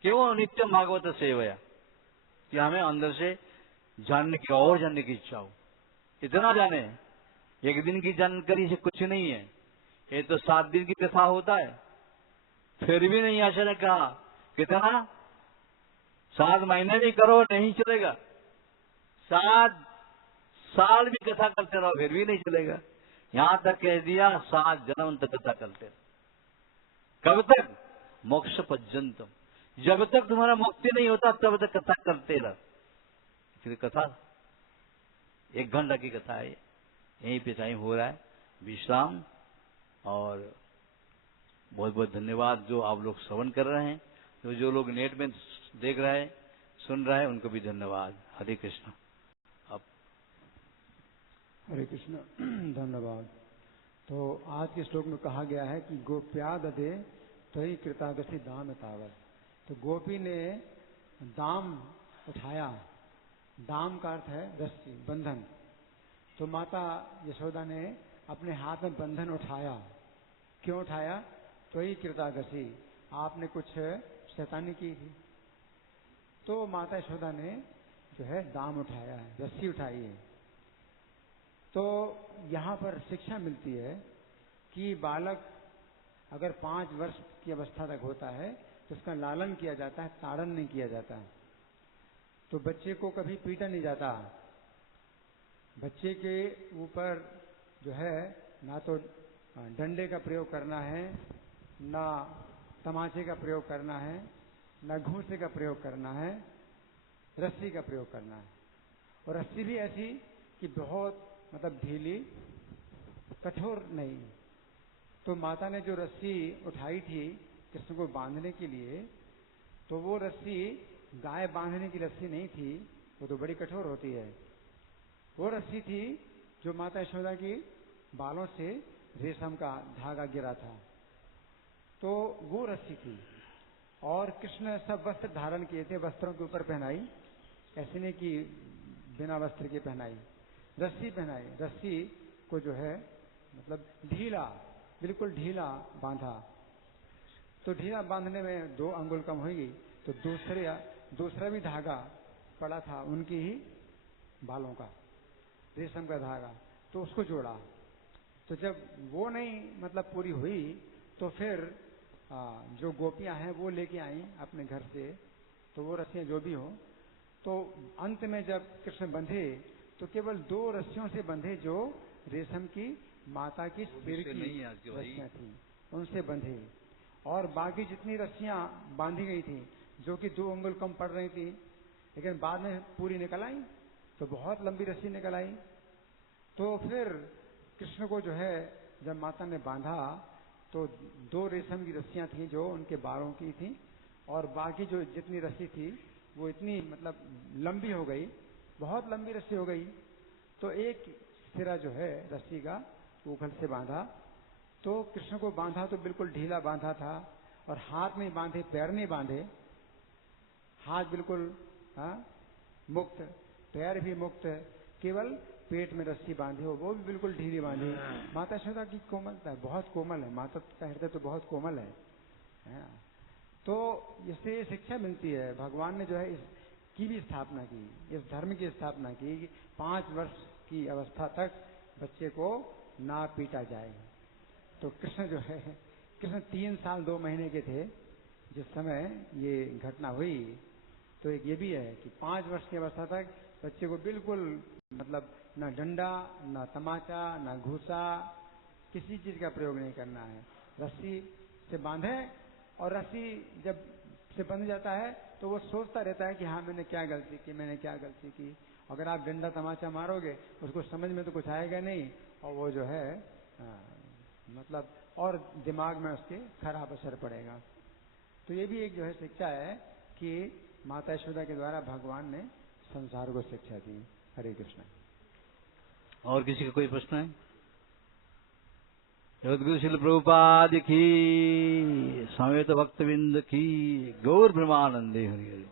क्यों? नित्यम भागवत सेवया, कि हमें अंदर से जानने की और जानने की इच्छा हो। इतना जाने, एक दिन की जानकारी से कुछ नहीं है, ये तो 7 दिन की कथा होता है, फिर भी नहीं। आशा ने कहा कितना 7 महीने भी करो नहीं चलेगा, 7 साल भी कथा करते रहो फिर भी नहीं चलेगा। यहां तक कह दिया 7 जन्म तक कथा करते रहो। कब तक? मोक्ष पर्यंतम, जब तक तुम्हारा मुक्ति नहीं होता तब तक कथा करते रहो। फिर कथा 1 घंटा की कथा है, यहीं पे टाइम हो रहा है विश्राम। और बहुत बहुत धन्यवाद जो आप लोग श्रवण कर रहे हैं, तो जो लोग नेट में देख रहे हैं, सुन रहे हैं, उनको भी धन्यवाद। हरे कृष्ण। अब हरे कृष्ण, धन्यवाद। तो आज के श्लोक में कहा गया है कि गोप्या ददे तई कृतागति दाम तावत। तो गोपी ने दाम उठाया, दाम का अर्थ है रस्सी, बंधन। तो माता यशोदा ने अपने हाथ में बंधन उठाया। क्यों उठाया? तो ही कृतागति, आपने कुछ शैतानी की थी, तो माता यशोदा ने जो है दाम उठाया है, रस्सी उठाई है। तो यहाँ पर शिक्षा मिलती है कि बालक अगर 5 वर्ष की अवस्था तक होता है तो उसका लालन किया जाता है, ताड़न नहीं किया जाता। तो बच्चे को कभी पीटा नहीं जाता। बच्चे के ऊपर जो है ना तो डंडे का प्रयोग करना है, ना तमाचे का प्रयोग करना है, ना घूंसे का प्रयोग करना है, रस्सी का प्रयोग करना है। और रस्सी भी ऐसी कि बहुत मतलब ढीली, कठोर नहीं। तो माता ने जो रस्सी उठाई थी कृष्ण को बांधने के लिए, तो वो रस्सी गाय बांधने की रस्सी नहीं थी, वो तो बड़ी कठोर होती है। वो रस्सी थी जो माता यशोदा की बालों से रेशम का धागा गिरा था, तो वो रस्सी थी। और कृष्ण सब वस्त्र धारण किए थे, वस्त्रों के ऊपर पहनाई, ऐसे नहीं कि बिना वस्त्र के पहनाई, रस्सी पहनाई। रस्सी को जो है मतलब ढीला, बिल्कुल ढीला बांधा। तो ढीला बांधने में 2 अंगुल कम होगी, तो दूसरा भी धागा पड़ा था उनकी ही बालों का, रेशम का धागा, तो उसको जोड़ा। तो जब वो नहीं मतलब पूरी हुई तो फिर जो गोपियां हैं वो लेके आई अपने घर से, तो वो रस्सियां जो भी हो, तो अंत में जब कृष्ण बंधे तो केवल 2 रस्सियों से बंधे जो रेशम की माता की सिर की रस्सियां थी उनसे बंधे, और बाकी जितनी रस्सियां बांधी गई थी जो कि 2 अंगुल कम पड़ रही थी, लेकिन बाद में पूरी निकल आई, तो बहुत लंबी रस्सी निकल आई। तो फिर कृष्ण को जो है जब माता ने बांधा तो 2 रेशम की रस्सियां थी जो उनके बालों की थी, और बाकी जो जितनी रस्सी थी वो इतनी मतलब लंबी हो गई, बहुत लंबी रस्सी हो गई। तो एक सिरा जो है रस्सी का उखल से बांधा, तो कृष्ण को बांधा तो बिल्कुल ढीला बांधा था, और हाथ नहीं बांधे, पैर नहीं बांधे, हाथ बिल्कुल मुक्त, पैर भी मुक्त, केवल पेट में रस्सी बांधी हो, वो भी बिल्कुल ढीली बांधी। माता यशोदा की कोमलता है, बहुत कोमल है, माता का हृदय तो बहुत कोमल है। तो इससे शिक्षा मिलती है, भगवान ने जो है इसकी भी स्थापना की, इस धर्म की स्थापना की कि 5 वर्ष की अवस्था तक बच्चे को ना पीटा जाए। तो कृष्ण जो है, कृष्ण 3 साल 2 महीने के थे जिस समय ये घटना हुई। तो एक ये भी है कि 5 वर्ष की अवस्था तक बच्चे को बिल्कुल मतलब ना डंडा, ना तमाचा, ना घूसा, किसी चीज का प्रयोग नहीं करना है। रस्सी से बांधे, और रस्सी जब से बंध जाता है तो वो सोचता रहता है कि हाँ मैंने क्या गलती की, मैंने क्या गलती की। अगर आप डंडा तमाचा मारोगे उसको समझ में तो कुछ आएगा नहीं, और वो जो है मतलब और दिमाग में उसके खराब असर पड़ेगा। तो ये भी एक जो है शिक्षा है कि माता यशोदा के द्वारा भगवान ने संसार को शिक्षा दी। हरे कृष्ण। और किसी का कोई प्रश्न है? जगद्गुरु श्रील प्रभुपाद की, समेत भक्तविंद की, गौर ब्रह्मानंदे हरि हरि।